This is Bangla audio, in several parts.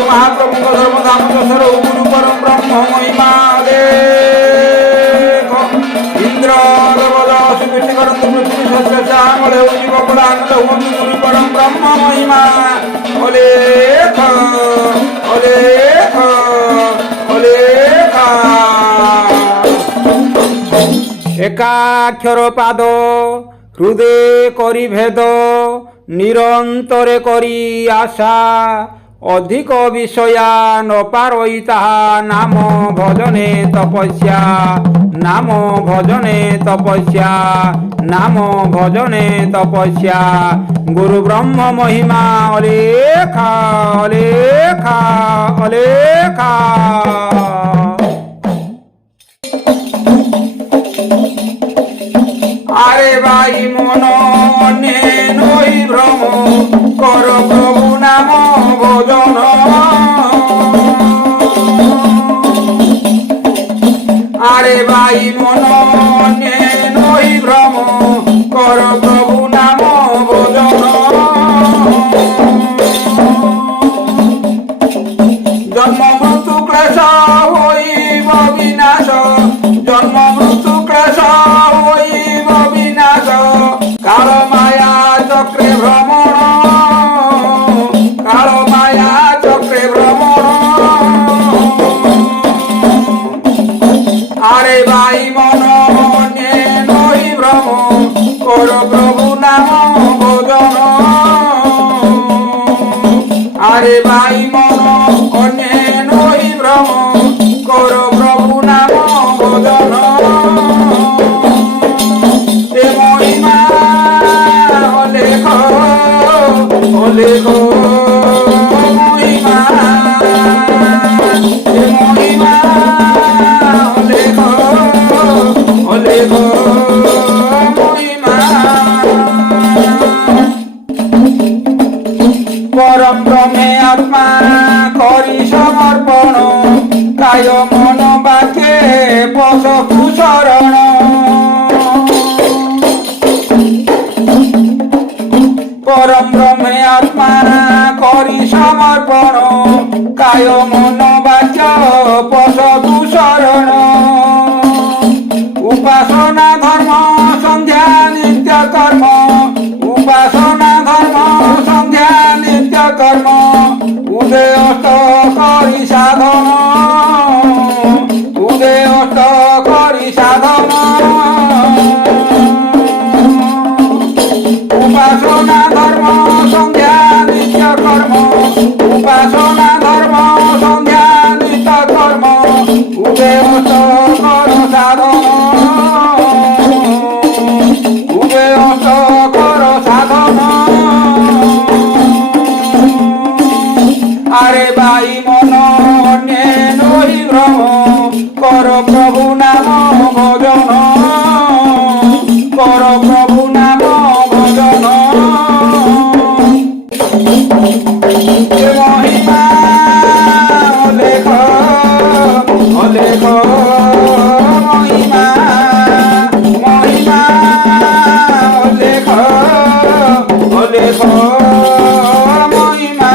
महाप्रभु धर्म धाम दशर गुरु परम ब्रह्म महिमा इंद्र सुवृष्टि करंतु पृथ्वी सस्य श्यामले जीव कुलांत हुंतु गुरु परम ब्रह्म महिमा अलेख अलेख अलेख एकाक्षर पाद हृदय करी भेद निरंतरे करी आशा अधिक विषया न पारई ताहा नाम भजने तपस्या नाम भजने तपस्या नाम भजने तपस्या गुरु ब्रह्म महिमा अलेखा अलेखा अलेखा आरे भाई मन नई भ्रम कर प्रभु नाम भजन आरे भाई मन नई भ्रम कर प्रभु नाम भजन जन्म मृत्यु क्लेश होइब विनाश जन्म मृत्यु क्लेश होइब विनाश काल माया चक्रे भ्रमण काल माया चक्रे भ्रमण आरे भाई मन नई भ्रम कर प्रभु नाम भजन आरे भाई मन नई भ्रम कर प्रभु नाम भजन महिमा अलेख अलेख महिमा महिमा अलेख अलेख महिमा परम ब्रह्मे आत्मा करी समर्पण काय मन बाक्ये पशु शरण परम ब्रह्मे आत्मा करी समर्पण काय मन बाक्य पशु शरण उपासना धर्म संध्या नित्य कर्म उपासना धर्म संध्या नित्य कर्म उदय अष्ट करी साधन उदय अष्ट करी साधन उपासना धर्म संध्या नित्य कर्म उपासना धर्म संध्या नित्य कर्म उदय अष्ट कर साधन उदय अष्ट कर साधन आरे भाई मन नई भ्रम कर प्रभु नाम भजन कर प्रभु नाम भजन महिमा अलेख अलेख महिमा महिमा अलेख अलेख महिमा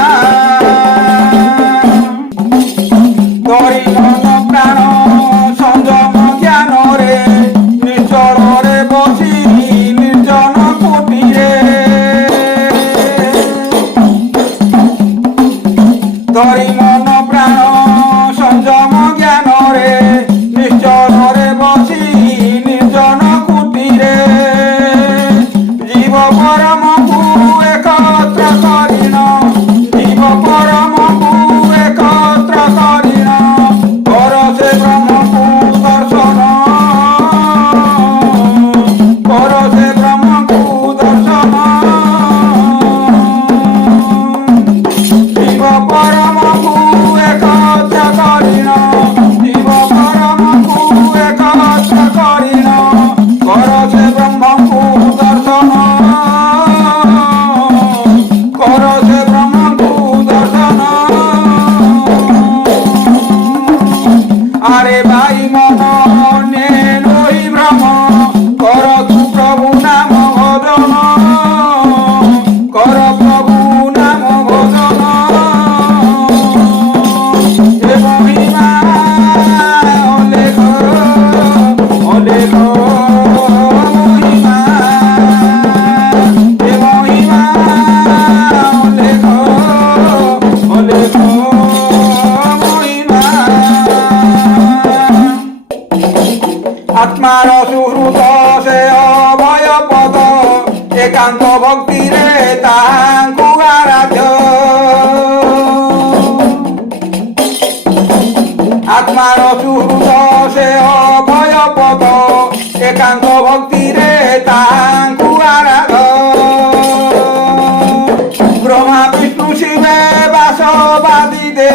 तोरी मन प्राण संयम ज्ञान रे निश्चर रे बसी निर्जन कुटीरे तोरी मन प्राण संयम ज्ञान रे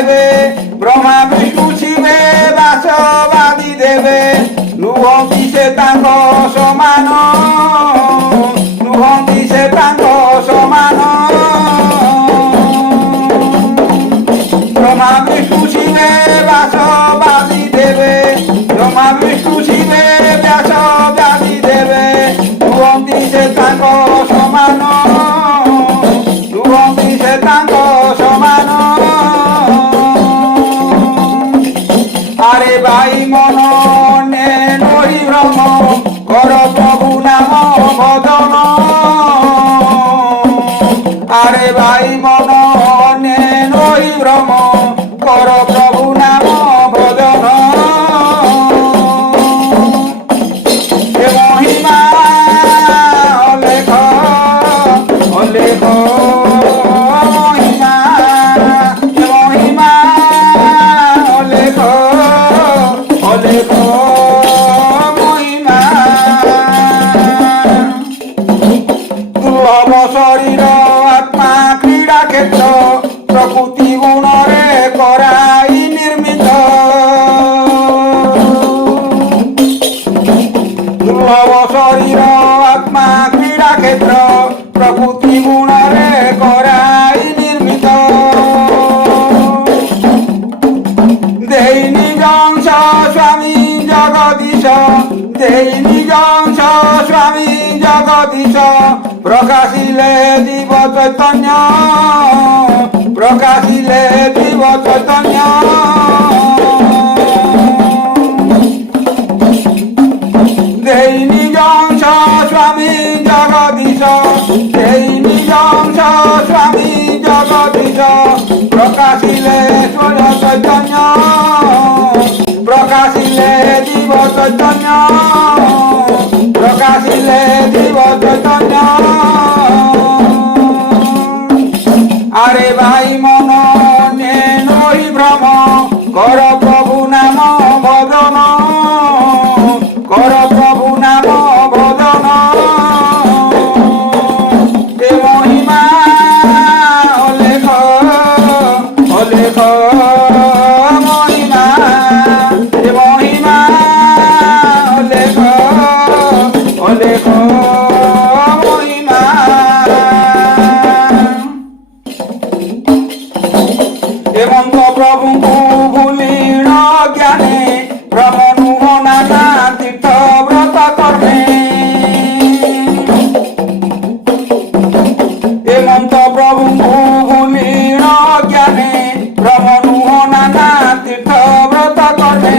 ଦେବେ ବ୍ରହ୍ମା ବିଷ୍ଣୁ ଶିବେ ବାସବାଦୀ ଦେବେ ନୁହନ୍ତି ସେ ତାଙ୍କ ସମାନ ନୁହନ୍ତି ସେ ତାଙ୍କ ସମାନ ব্রহ্মা বিষ্ণু শিবে বাসবাদী দেবে ব্রহ্মা বিষ্ণু শিবে বাসবাদী দেবে নুহନ୍ତି ସେ ତାଙ୍କ ସମାନ ନୁହନ୍ତି ସେ ତାଙ୍କ ସମାନ আরে ভাই মন নে নহি ভ্রম কর প্রভু নাম ভজন আরে ভাই মন নে নহি ভ্রম কর প্রভু নাম ভজন এ মহিমা অলেখ অলেখ মহিমা এ মহিমা অলেখ অলেখ মহিমা দুর্লভ শরীর আত্মা ক্রীড়া ক্ষেত্র প্রকৃতি গুণরে করাই নির্মিত দুর্লভ শরীর আত্মা ক্রীড়া ক্ষেত্র প্রকৃতি গুণরে করাই নির্মিত দেই নিজ অংশ স্বামী জগদীশ দেই নিজ অংশ স্বামী জগদীশ প্রকাশিলে জীব চৈতন্য প্রকাশিলে জীব চৈতন্য দেই নিজ অংশ স্বামী জগদীশ দেই নিজ অংশ স্বামী জগদীশ প্রকাশিলে স্বর চৈতন্য প্রকাশিলে জীব চৈতন্য প্রকাশিলে জীব চৈতন্য আরে ভাই মন নে নহি ভ্রম কর প্রভু নাম ভজন কর প্রভু নাম ভজন এ মহিমা অলেখ অলেখ মহিমা এ মহিমা অলেখ অলেখ মহিমা হেমন্ত প্রভুଙ୍କୁ ভুলিণ জ্ঞানে ভ্রমণুহ নানা তীর্থ ব্রত কর্মে হেমন্ত প্রভুଙ୍କୁ ভুলিণ জ্ঞানে ভ্রমণুহ নানা তীর্থ ব্রত কর্মে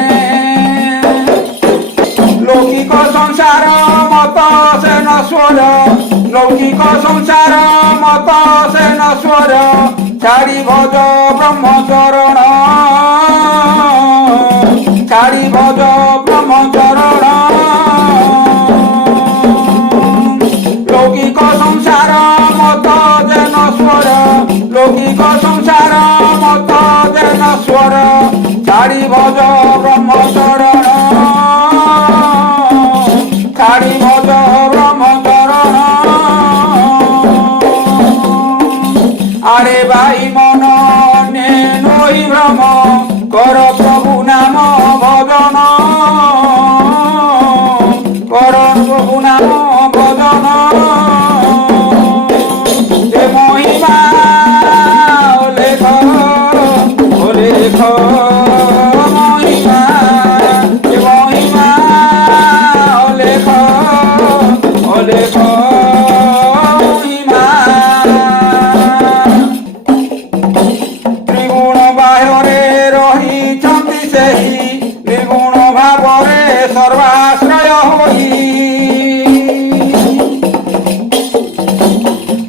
লৌকিক সংসার মত সে নশ্বর লৌকিক সংসার মত সে নশ্বর ছাড়ি ভজ ব্রহ্মচরণ ছাড়ি ভজ ব্রহ্মচরণ লৌকিক সংসার মত যে নশ্বর লৌকিক সংসার মত যে নশ্বর ছাড়ি ভজ ব্রহ্মচরণ ছাড়ি ভজ ব্রহ্মচরণ আরে ভাই মন নে নহি ভ্রম কর প্রভু নাম ভজন কর প্রভু নাম ভজন এ মহিমা অলেখ অলেখ মহিমা এ মহিমা অলেখ অলেখ মহিমা ত্রিগুণ বাহ্যরে রহিଛନ୍ତି ସେହି ନିର୍ଗୁଣ ଭାବରେ ସର୍ବାଶ୍ରୟ ହୋଇ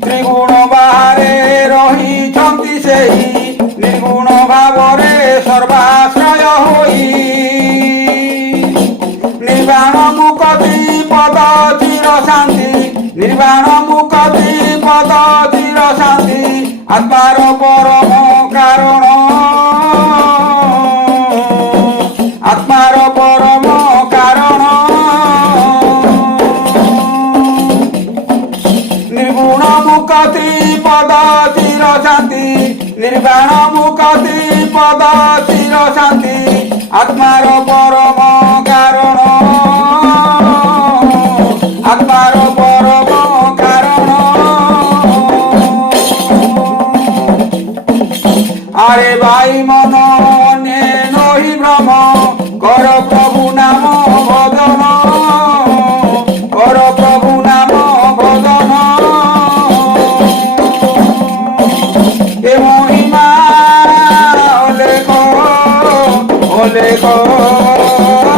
ତ୍ରିଗୁଣ ବାହାରେ ରହିଛନ୍ତି ସେହି ନିର୍ଗୁଣ ଭାବରେ ସର୍ବାଶ୍ରୟ ହୋଇ ନିର୍ବାଣ ମୁକ୍ତି ପଦ ଚିର ଶାନ୍ତି ନିର୍ବାଣ ମୁକ୍ତି ପଦ ଚିର ଶାନ୍ତି আত্মার পরম কারণ আত্মার পরম কারণ নির্গুণ মুক্তি পদ চির শান্তি নির্বাণ মুক্তি পদ চির শান্তি আত্মার পরম কারণ আত্মার পরম কারণ আরে ভাই মন নহি ভ্রম কর প্রভু নাম ভজন কর প্রভু নাম ভজন এ মহিমা লেখ লেখ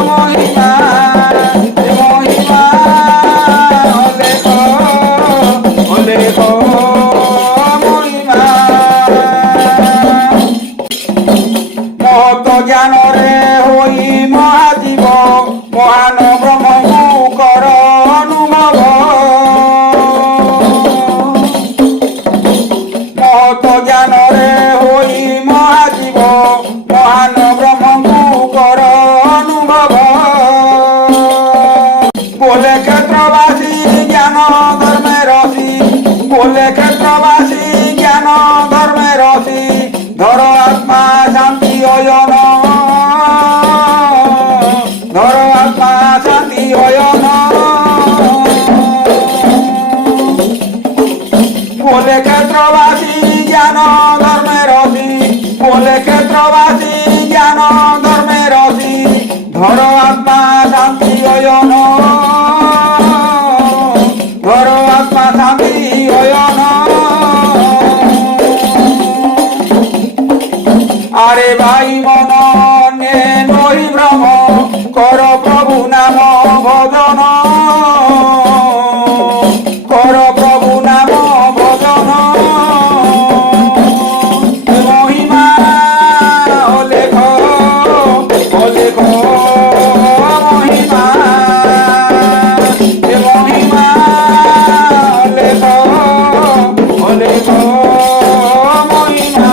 মহিমা এ মহিমা লেখ লেখ মহিমা মহত জ্ঞানরে হই মহাজীব মহান ব্রহ্ম কর অনুভব মহত জ্ঞানরে হই মহাজীব মহান ব্রহ্ম কর অনুভব বলে ক্ষেত্রবাসী জ্ঞান ধর্মের রসি বলে ক্ষেত্রবাসী জ্ঞান ধর্মের রসি ধর আত্মা শান্তি অয়ন ধর আত্মা শান্তি অয়ন বলে ক্ষেত্রবাসী জ্ঞান ধর্মের রসি বলে ক্ষেত্রবাসী জ্ঞান ধর্মের রসি ধর আত্মা শান্তি অয়ন ধর আত্মা শান্তি অয়ন আরে ভাই মন নহি ভ্রম কর প্রভু নাম ভজন কর প্রভু নাম ভজন মহিমা লেখ লেখ মহিমা মহিমা লেখ লেখ মহিমা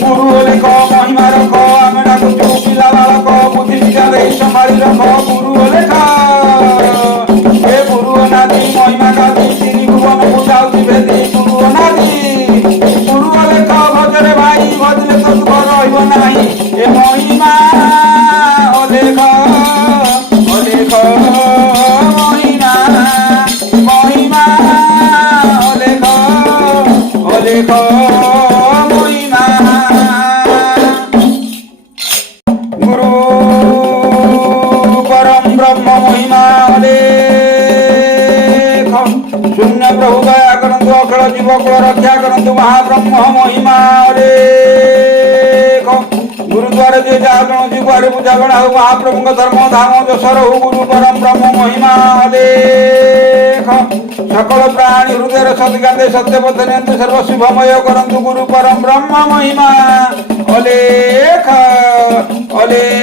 গুরু লেখ মহিমা রখ আমি ডাকুଛୁ পিলা বালক বুদ্ধি বিদ্যা দেই সম্ভাଳି রখ গুরু লেখ ଏ ଗୁରୁ ଅନାଦି ମହିମା ଗାଦି ତିନି ଭୁବନକୁ ଯାଉଛି ଭେଦି ଗୁରୁ ଅନାଦି ଗୁରୁ ଲେଖ ଭଜରେ ଭାଇ ଭଜରେ ତ ଦୁଃଖ ରହିବ ନାହିଁ ଏ ମହିମା ଲେଖ ଲେଖ ମହିମା ମହିମା ଲେଖ ଲେଖ মহিমা গুরু পরম ব্রহ্ম মহিমা লেখ শূন্য প্রভু দয়া করন্তু অখেল জীবকুল রক্ষা করন্তু মহাব্রহ্ম মহিমা লেখ গুরুদ্বারে যে যা গণছি কুয়ারে পূজা গণা হোক মহাপ্রভুঙ্ ধর্ম ধাম যশোর হো গুরু পরম ব্রহ্ম মহিমা লেখ সকল প্রাণী হৃদয়ের সৎগান্ধে সত্যপথ নিয়ন্তু সর্বশুভময় করন্তু গুরু পরম ব্রহ্ম মহিমা অলেখ অলেখ